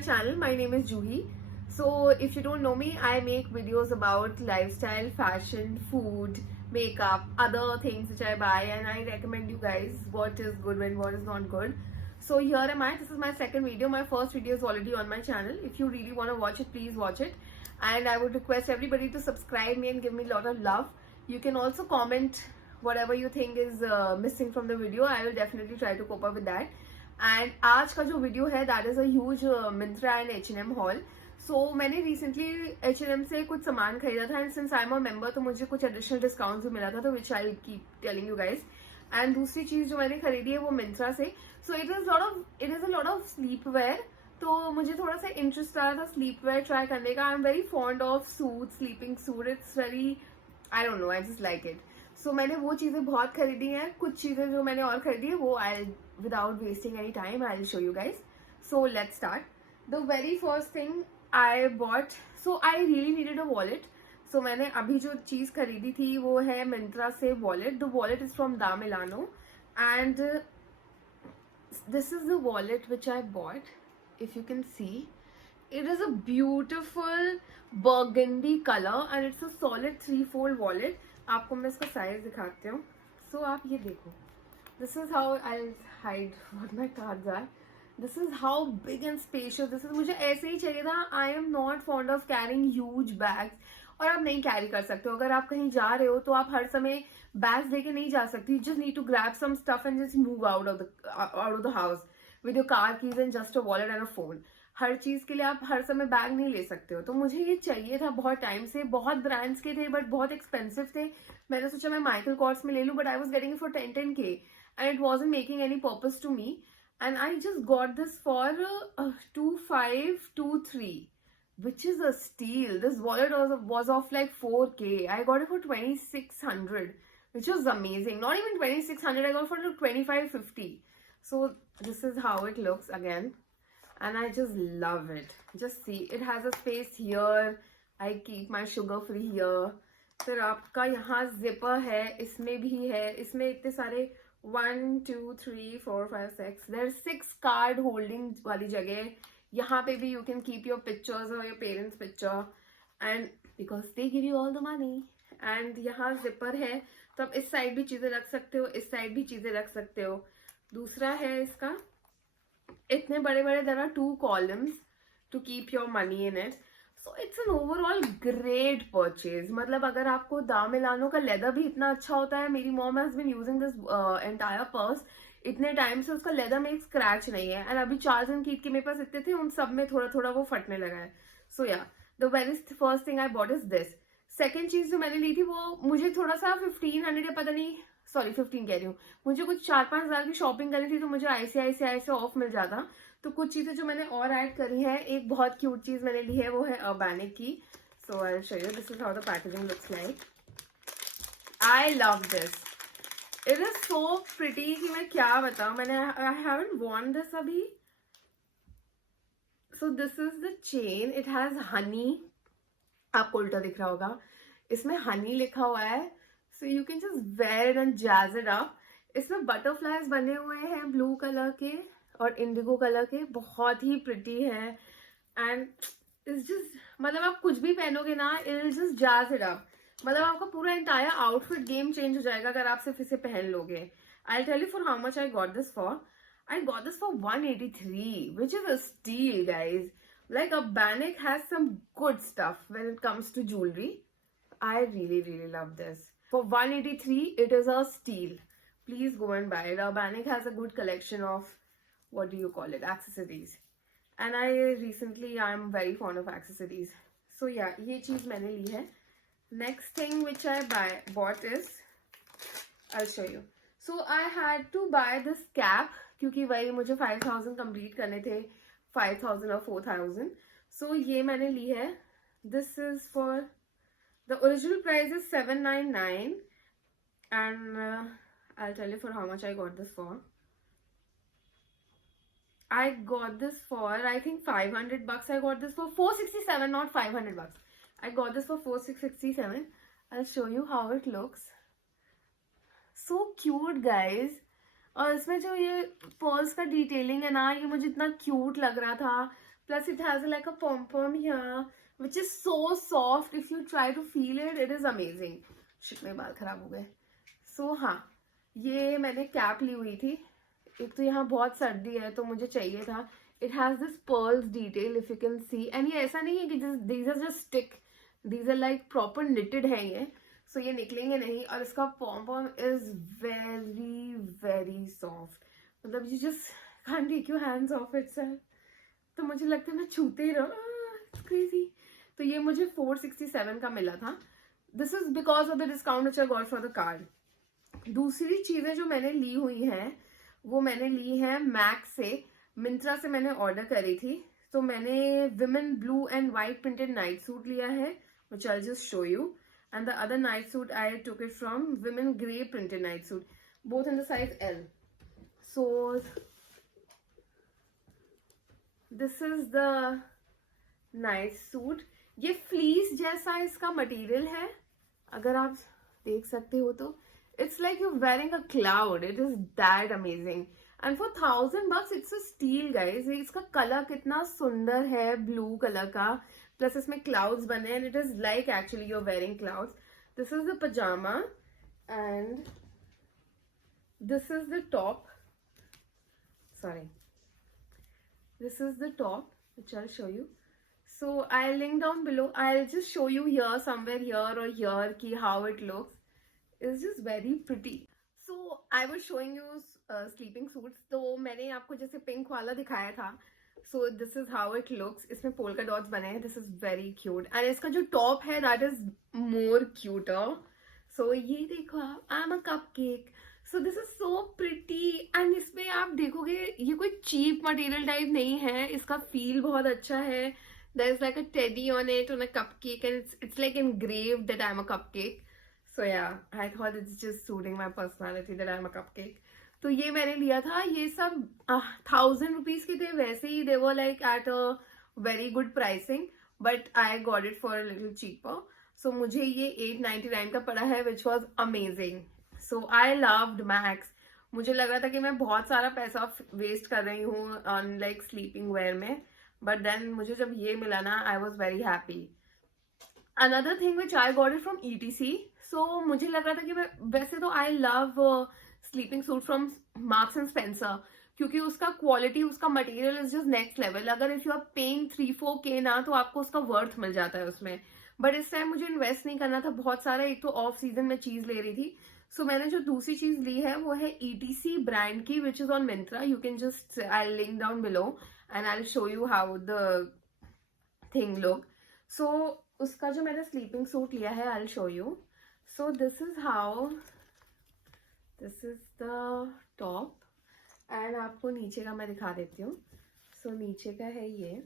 my channel. My name is Juhi. So if you don't know me, I make videos about lifestyle, fashion, food, makeup, other things which I buy, and I recommend you guys what is good and what is not good. So here am I. This is my second video. My first video is already on my channel. If you really want to watch it, please watch it. And I would request everybody to subscribe me and give me a lot of love. You can also comment whatever you think is missing from the video. I will definitely try to cope up with that. And आज का जो video है that is a huge Myntra and H&M haul. So मैंने recently H&M से कुछ सामान खरीदा था and since I am a member तो मुझे कुछ एडिशनल डिस्काउंट भी मिला था, तो which I keep telling you guys. And दूसरी चीज जो मैंने खरीदी है वो मिंत्रा से. So it is a lot of sleep wear. तो मुझे थोड़ा सा इंटरेस्ट आ रहा था स्लीप वेयर ट्राई करने का. I am very fond of suit, sleeping suit. It's very, I don't know, I just like it. So मैंने वो चीजें बहुत खरीदी हैं. कुछ चीजें जो मैंने और खरीदी है वो आई, without wasting any time, I'll show you guys. So let's start. The very first thing I bought, so I really needed a wallet. So मैंने अभी जो चीज खरीदी थी वो है मिंत्रा से wallet. The wallet is from Da Milano and this is the wallet which I bought. If you can see, it is a beautiful burgundy color and it's a solid 3-fold wallet. आपको मैं इसका size दिखाती हूँ. So आप ये देखो. This is how I'll hide what my cards are. This is how big and spacious this is. मुझे ऐसे ही चाहिए था. I am not fond of carrying huge bags. और आप नहीं कैरी कर सकते हो. अगर आप कहीं जा रहे हो तो आप हर समय बैग्स लेके नहीं जा सकती. You just need to grab some stuff and just move out of the house with your car keys and just a wallet and a phone. हर चीज के लिए आप हर समय बैग नहीं ले सकते हो. तो मुझे ये चाहिए था बहुत टाइम से. बहुत ब्रांड्स के थे बट बहुत एक्सपेंसिव थे. मैंने सोचा मैं माइकल कॉर्स में ले लूं, but I was getting for 10K and it wasn't making any purpose to me, and I just got this for 2523, which is a steal. This wallet was of like 4K. I got it for 2600, which was amazing. Not even 2600, I got it for 2550. So this is how it looks again, and I just love it. Just see, it has a space here. I keep my sugar free here. फिर आपका यहाँ zipper है, इसमें भी है. इसमें इतने सारे 1 2 3 4 5 6 देयर 6 कार्ड होल्डिंग वाली जगह. यहाँ पे भी you can keep your pictures और your parents picture, and because they give you all the money. And यहाँ जिपर है तो आप इस साइड भी चीजें रख सकते हो, इस साइड भी चीजें रख सकते हो. दूसरा है इसका, इतने बड़े बड़े there are 2 columns to keep your money in it. So it's an overall great purchase. मतलब अगर आपको दा मिलानो का लेदर भी इतना अच्छा होता है. मेरी mom has been using this entire purse इतने टाइम से, उसका लेदर में एक स्क्रैच नहीं है. एंड अभी 4 दिन ईद के मेरे पास इतने थे, उन सब में थोड़ा थोड़ा वो फटने लगा है. सो yeah the very first thing I bought is this. Second चीज जो मैंने ली थी वो मुझे थोड़ा सा 1500 या पता नहीं, सॉरी 15 कह रही हूँ, मुझे कुछ 4-5 हजार की शॉपिंग करनी थी तो मुझे ICICI से ऑफ मिल जाता. तो कुछ चीजें जो मैंने और ऐड करी है, एक बहुत क्यूट चीज मैंने ली है वो है अर्बैनिक की. So I will show you. This is how the packaging looks like. I love this. It is so pretty कि मैं क्या बताऊं. मैंने आई हैवंट वॉर्न दिस अभी. सो this is the chain. It has Honey. आपको उल्टा दिख रहा होगा, इसमें हनी लिखा हुआ है. So you can just wear it and jazz it up. इसमें बटरफ्लाइज बने हुए हैं ब्लू कलर के और इंडिगो कलर के. बहुत ही प्रिटी है. एंड इट्स जस्ट, मतलब आप कुछ भी पहनोगे ना, it will just jazz it up. मतलब आपका पूरा एंटायर आउटफिट गेम चेंज हो जाएगा अगर आप सिर्फ इसे पहन लोगे. I tell you for how much I got this for. I got this for 183, which is a steal, guys. Like Urbanic has some good stuff when it comes to jewelry. I really love this. For 183, it is a steal. Please go and buy it. Urbanic has a good collection of, what do you call it, accessories. And I'm very fond of accessories. So yeah, ये चीज मैंने ली है. Next thing which I bought is, I'll show you. So I had to buy this cap क्योंकि वही मुझे 5000 complete करने थे, 5000 और 4000. So ये मैंने ली है. This is for, the original price is 799 and I'll tell you for how much I got this for. I got this for, I think $500. I got this for 467, not $500. I got this for 467. I'll show you how it looks. So cute, guys. और इसमें जो ये pearls का detailing है ना, ये मुझे इतना क्यूट लग रहा था. Plus it has like a pom-pom here, which is so soft. If you try to feel it, it is amazing. Shit, मेरे बाल खराब हो गए. So हाँ, ये मैंने कैप ली हुई थी. एक तो यहाँ बहुत सर्दी है तो मुझे चाहिए था. It has this pearls detail if you can see. And ये ऐसा नहीं है कि these are just stick. These are like proper knitted हैं ये. So ये निकलेंगे नहीं. और इसका pom-pom is very very soft. मतलब you just can't take your hands off it, sir. तो मुझे लगता है मैं छूते ही रहूं. It's crazy. तो ये मुझे 467 का मिला था. This is because of the discount which I got for the card. दूसरी चीजें जो मैंने ली हुई हैं वो मैंने ली है मैक्स से. मिंत्रा से मैंने ऑर्डर करी थी. तो मैंने women blue and white printed night suit लिया है, which I'll just show you. And the other night suit I took it from women grey printed night suit, both in the size L. So this is the night suit. ये fleece जैसा इसका material है, अगर आप देख सकते हो तो. It's like you're wearing a cloud. It is that amazing. And for $1000 it's a steal, guys. इसका कलर कितना सुंदर है, ब्लू कलर का. Plus इसमें clouds बने and it is like actually you're wearing clouds. This is the pajama and this is the top. Sorry. This is the top which I'll show you. So I'll link down below. I'll just show you here, somewhere here or here ki how it looks. It's just very pretty. So I was showing you sleeping suits. तो मैंने आपको जैसे pink वाला दिखाया था. So this is how it looks. इसमें polka dots बने हैं. This is very cute. And इसका जो top है that is more cuter. So ये देखो आप, I'm a cupcake. So this is so pretty. And इसमें आप देखोगे ये कोई cheap material type नहीं है. इसका feel बहुत अच्छा है. There's like a teddy on it, on a cupcake, and it's like engraved that I'm a cupcake. So yeah, I thought it's just suiting my personality that I'm a cupcake. तो ये मैंने लिया था. ये सब 1000 rupees के थे. वैसे ही they were like at a very good pricing, but I got it for a little cheaper. So मुझे ये 899 का पड़ा है, which was amazing. So I loved Max. मुझे लग रहा था कि मैं बहुत सारा पैसा वेस्ट कर रही हूँ on like sleeping wear में, but then मुझे जब ये मिला ना, I was very happy. Another thing which I got it from ETC. So मुझे लग रहा था कि मैं वैसे तो I love sleeping suit from Marks and Spencer, क्योंकि उसका क्वालिटी, उसका material is just next level. अगर if you are paying 3-4K ना, तो आपको उसका वर्थ मिल जाता है उसमें. बट इस टाइम मुझे इन्वेस्ट नहीं करना था बहुत सारा. एक तो ऑफ सीजन में चीज ले रही थी. सो मैंने जो दूसरी चीज ली है वो है ETC ब्रांड की, which is on Myntra. You can just, I link down below and I show you how the thing look. So उसका जो मैंने स्लीपिंग सूट लिया है, I show you. So this is how, this is the top. And आपको नीचे का मैं दिखा देती हूँ. सो नीचे का है ये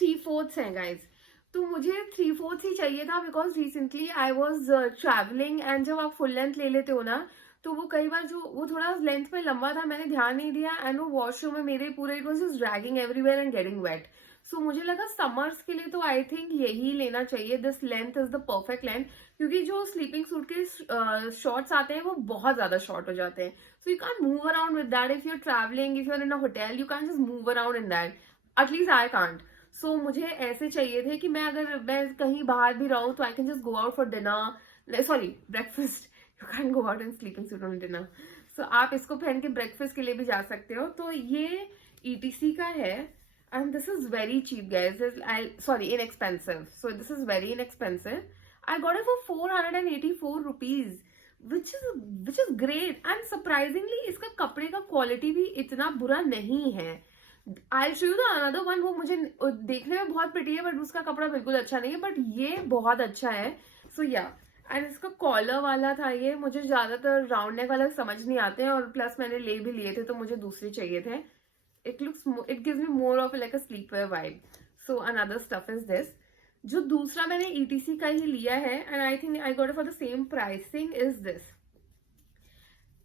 3/4 है गाइज. तो मुझे 3/4 ही चाहिए था, because recently I was travelling. And जब आप फुल लेंथ ले लेते हो ना, तो वो कई बार जो वो थोड़ा लेंथ में लंबा था, मैंने ध्यान नहीं दिया. एंड वो वॉशरूम में मेरे पूरे it was just dragging everywhere and getting wet. So मुझे लगा समर्स के लिए तो आई थिंक यही लेना चाहिए. This length is the perfect length, क्योंकि जो स्लीपिंग सूट के शॉर्ट्स आते हैं वो बहुत ज्यादा शॉर्ट हो जाते हैं. So you can move around with that. If you are travelling, if you are in a hotel, you can just move around in that. At least I can't. So मुझे ऐसे चाहिए थे कि मैं अगर मैं कहीं बाहर भी रहूं तो I can just go out for dinner, sorry breakfast. You can go out in sleeping suit on dinner. So आप इसको पहन के ब्रेकफास्ट के लिए भी जा सकते हो. तो ये ETC का है. And this is very cheap, guys. Sorry, inexpensive. So this is very inexpensive. I got it for 484 rupees, which is great. And surprisingly, इसका कपड़े का क्वालिटी भी इतना बुरा नहीं है. I'll show you the another one. वो मुझे देखने में बहुत प्रिटी है, बट उसका कपड़ा बिल्कुल अच्छा नहीं है. बट ये बहुत अच्छा है. So yeah. एंड इसका कॉलर वाला था ये. मुझे ज्यादातर राउंड नेक वाला समझ नहीं आते हैं, और प्लस मैंने ले भी लिए थे, तो मुझे दूसरे चाहिए थे. It gives me more of like a sleepwear vibe. So another stuff is this. जो दूसरा मैंने ETC का ही लिया है, and I think I got it for the same pricing, is this.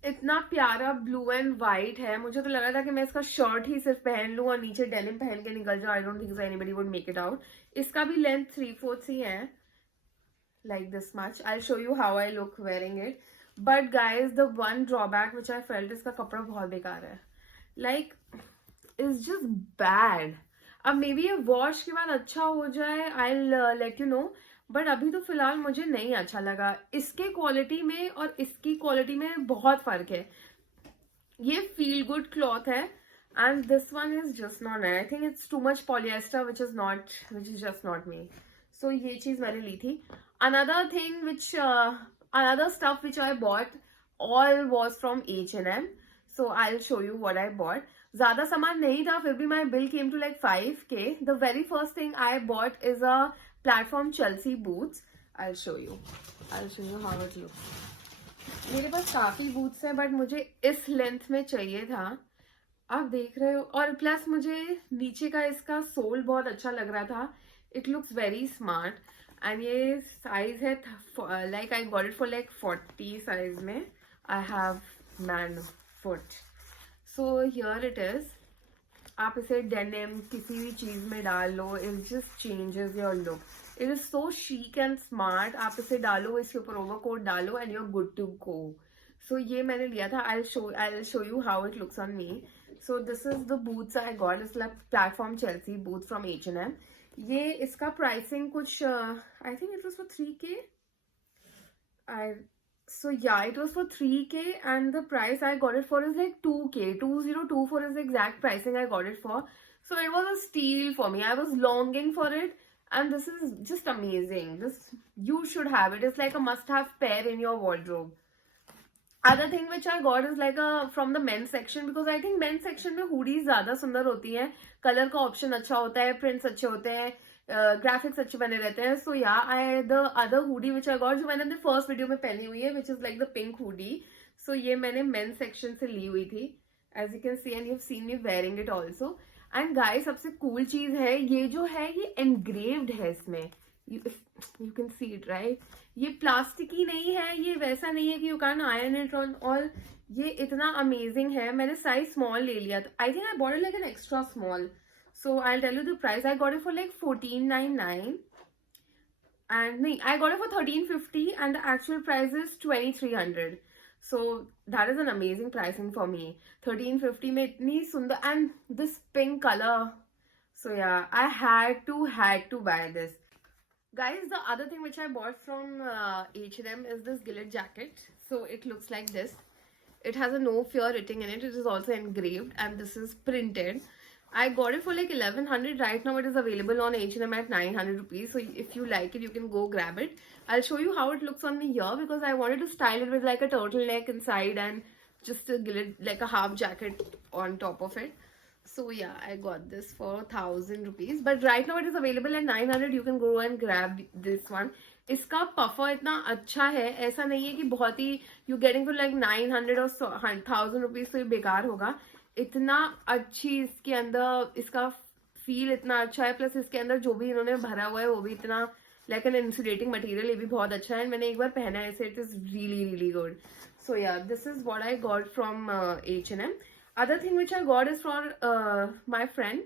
इतना प्यारा ब्लू एंड व्हाइट है. मुझे तो लगा था कि मैं इसका शर्ट ही सिर्फ पहन लूं और नीचे डेनिम पहन के निकल जाऊं. I don't think so anybody would make it out. इसका भी लेंथ 3/4 ही है, like this much. I'll show you how I look wearing it. But guys, the one drawback which I felt, इसका कपड़ा बहुत बेकार है. Like is just bad. अब may be ये वॉश के बाद अच्छा हो जाए, I let you know, but अभी तो फिलहाल मुझे नहीं अच्छा लगा. इसके क्वालिटी में और इसकी क्वालिटी में बहुत फर्क है. ये फील गुड क्लॉथ है and this one is just not. I think it's too much polyester which is just not me. So ये चीज मैंने ली थी. Another thing which another stuff which I bought all was from H&M. So I'll show you what I bought. ज़्यादा सामान नहीं था, फिर भी my bill came to like 5K. The very first thing I bought is a platform Chelsea boots. I'll show you how it looks. मेरे पास काफी boots हैं, but मुझे इस length में चाहिए था. आप देख रहे हो, और प्लस मुझे नीचे का इसका सोल बहुत अच्छा लग रहा था. It looks very smart. And ये साइज है like I got it for like 40 size में. I have man foot. So here it is. आप इसे denim किसी भी चीज में डाल लो, it just changes your look. It is so chic and smart. आप इसे डालो, इसके ऊपर overcoat डालो and you're good to go. So ये मैंने लिया था. I'll show you how it looks on me. So this is the boots I got. It's like platform Chelsea boots from H&M. ये इसका pricing कुछ I think it was for 3K. So yeah, it was for 3K and the price I got it for is like 2K. 2024 is the exact pricing I got it for. So it was a steal for me. I was longing for it and this is just amazing. You should have it. It's like a must-have pair in your wardrobe. Other thing which I got is like from the men's section, because I think men's section में hoodies ज़्यादा सुंदर होती हैं. Colour का option अच्छा होता है, prints अच्छे होते हैं, ग्राफिक्स अच्छे बने रहते हैं. So yeah the other hoodie which I got, जो मैंने अपने फर्स्ट वीडियो में पहनी हुई है, which is like the pink hoodie. So ये मैंने मेन सेक्शन से ली हुई थी, as you can see, and you have seen me wearing it also. And guys, सबसे कूल चीज है, ये जो है ये एनग्रेव्ड है इसमें. You can see it right. ये प्लास्टिक ही नहीं है, ये वैसा नहीं है कि you can iron it on all. ये इतना अमेजिंग है. मैंने साइज स्मॉल ले लिया था. I think I bought it like an extra small. So I'll tell you the price. I got it for like $14.99 and no, I got it for $13.50 and the actual price is $2,300. So that is an amazing pricing for me. $13.50 में इतनी सुंदर and this pink color. So yeah, I had to buy this. Guys, the other thing which I bought from H&M is this Gillette jacket. So it looks like this. It has a no fear written in it. It is also engraved and this is printed. I got it for like 1100. Right now it is available on H&M at 900 rupees. So if you like it, you can go grab it. I'll show you how it looks on me here, because I wanted to style it with like a turtleneck inside and just like a half jacket on top of it. So yeah, I got this for 1000 rupees. But right now it is available at 900. You can go and grab this one. इसका puffer इतना अच्छा है, ऐसा नहीं है कि बहुत ही you getting for like 900 or 1000 rupees तो ये बेकार होगा. इतना अच्छी इसके अंदर इसका फील इतना अच्छा है, प्लस इसके अंदर जो भी इन्होंने भरा हुआ है वो भी इतना लाइक एन इंसुलेटिंग मटेरियल, ये भी बहुत अच्छा है. मैंने एक बार पहना है इसे, it is really really good. So yeah, this is what I got from H&M. Other thing which I got is for my friend.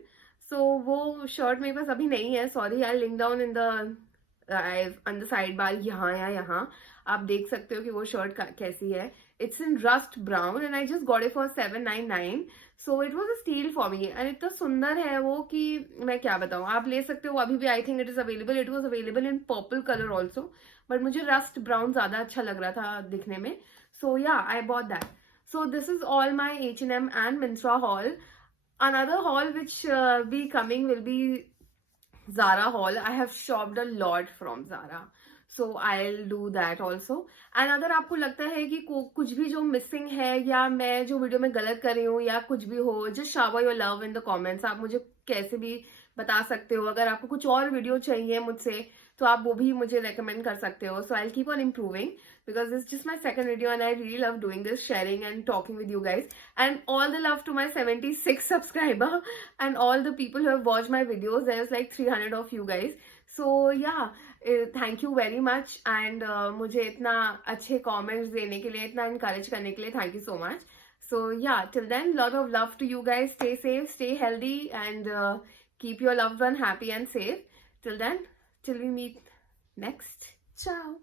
So वो शर्ट मेरे पास अभी नहीं है, sorry. I link down in the side bar, यहाँ या यहाँ आप देख सकते हो कि वो शर्ट कैसी है. It's in rust brown and I just got it for $7.99. So it was a steal for me. And इतना सुंदर है वो कि मैं क्या बताऊँ. आप ले सकते हो अभी भी. I think it is available. It was available in purple color also. But मुझे rust brown ज़्यादा अच्छा लग रहा था दिखने में. So yeah, I bought that. So this is all my H&M and Myntra haul. Another haul which be coming will be Zara haul. I have shopped a lot from Zara. So I'll do that also. And अगर आपको लगता है कि कुछ भी जो missing है या मैं जो वीडियो में गलत कर रही हूँ या कुछ भी हो, just shower your love in the comments. आप मुझे कैसे भी बता सकते हो. अगर आपको कुछ और वीडियो चाहिए मुझसे तो आप वो भी मुझे रेकमेंड कर सकते हो. So I'll keep on improving because this is just my second video and I really love doing this, sharing and talking with you guys. And all the love to my 76 subscriber and all the people who have watched my videos. There's like 300 of you guys. So yeah, thank you very much. And मुझे इतना अच्छे comments देने के लिए, इतना encourage करने के लिए, thank you so much. So yeah, till then, lot of love to you guys. Stay safe, stay healthy, and keep your loved one happy and safe. Till then, till we meet next. Ciao.